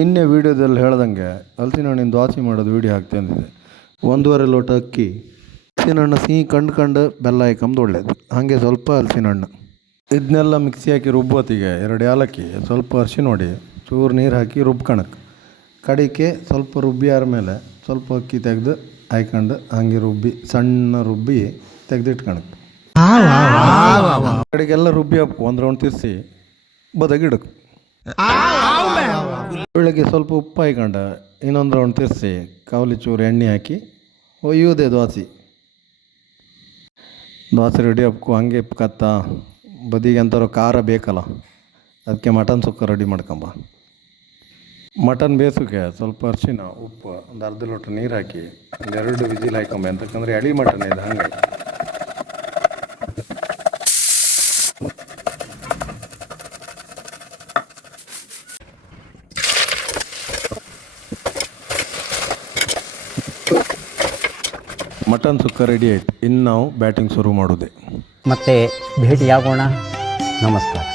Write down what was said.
ನಿನ್ನೆ ವೀಡಿಯೋದಲ್ಲಿ ಹೇಳ್ದಂಗೆ ಹಲಸಿನ ಹಣ್ಣಿನ ದ್ವಾಸೆ ಮಾಡೋದು ವೀಡಿಯೋ ಹಾಕ್ತೆ ಅಂದಿದೆ. 1.5 ಲೋಟ ಅಕ್ಕಿ, ಹಲಸಿನ ಹಣ್ಣು ಸಿಹಿ ಕಂಡು ಬೆಲ್ಲ ಹಾಕಂದು ಒಳ್ಳೇದು. ಹಾಗೆ ಸ್ವಲ್ಪ ಹಲಸಿನ ಹಣ್ಣು ಇದನ್ನೆಲ್ಲ ಮಿಕ್ಸಿ ಹಾಕಿ ರುಬ್ಬೋತಿಗೆ 2 ಏಲಕ್ಕಿ, ಸ್ವಲ್ಪ ಅರಿಶಿನ ನೋಡಿ, ಚೂರು ನೀರು ಹಾಕಿ ರುಬ್ಕೊಳಕ್ಕೆ. ಕಡಿಕೆ ಸ್ವಲ್ಪ ರುಬ್ಬಿ ಆದಮೇಲೆ ಸ್ವಲ್ಪ ಅಕ್ಕಿ ತೆಗೆದು ಹಾಕ್ಕೊಂಡು ಹಾಗೆ ಸಣ್ಣ ರುಬ್ಬಿ ತೆಗೆದಿಟ್ಕೊಳಕ್ಕೆ. ಕಡೆಗೆಲ್ಲ ರುಬ್ಬಿ ಹಾಕಿ ಒಂದು ರೌಂಡ್ ತಿರ್ಸಿ ಬದಗಿಡಕ್ಕೆ. ಬೆಳಗ್ಗೆ ಸ್ವಲ್ಪ ಉಪ್ಪು ಹಾಕ್ಕೊಂಡು ಇನ್ನೊಂದು ರೌಂಡ್ ತಿರ್ಸಿ ಕಾವಲಿ ಚೂರು ಎಣ್ಣೆ ಹಾಕಿ ಒಯ್ಯೋದೆ ದ್ವಾಸೆ ರೆಡಿ ಹಾಕು. ಹಂಗೆ ಕತ್ತ ಬದಿಗೆ ಅಂತಾರೋ ಖಾರ ಬೇಕಲ್ಲ, ಅದಕ್ಕೆ ಮಟನ್ ಸುಕ್ಕ ರೆಡಿ ಮಾಡ್ಕೊಂಬ. ಮಟನ್ ಬೇಯಿಸೋಕೆ ಸ್ವಲ್ಪ ಅರಿಶಿನ, ಉಪ್ಪು, ಒಂದು ಅರ್ಧ ಲೋಟ ನೀರು ಹಾಕಿ 2 ವಿಜಿಲ್ ಹಾಕೊಂಬ. ಅಂತಕ್ಕಂದ್ರೆ ಎಳಿ ಮಟನ್ ಇದೆ ಹಂಗೆ. ಮಟನ್ ಸುಕ್ಕ ರೆಡಿ ಆಯ್ತು. ಇನ್ನು ನಾವು ಬ್ಯಾಟಿಂಗ್ ಶುರು ಮಾಡೋದೆ. ಮತ್ತೆ ಭೇಟಿಯಾಗೋಣ. ನಮಸ್ಕಾರ.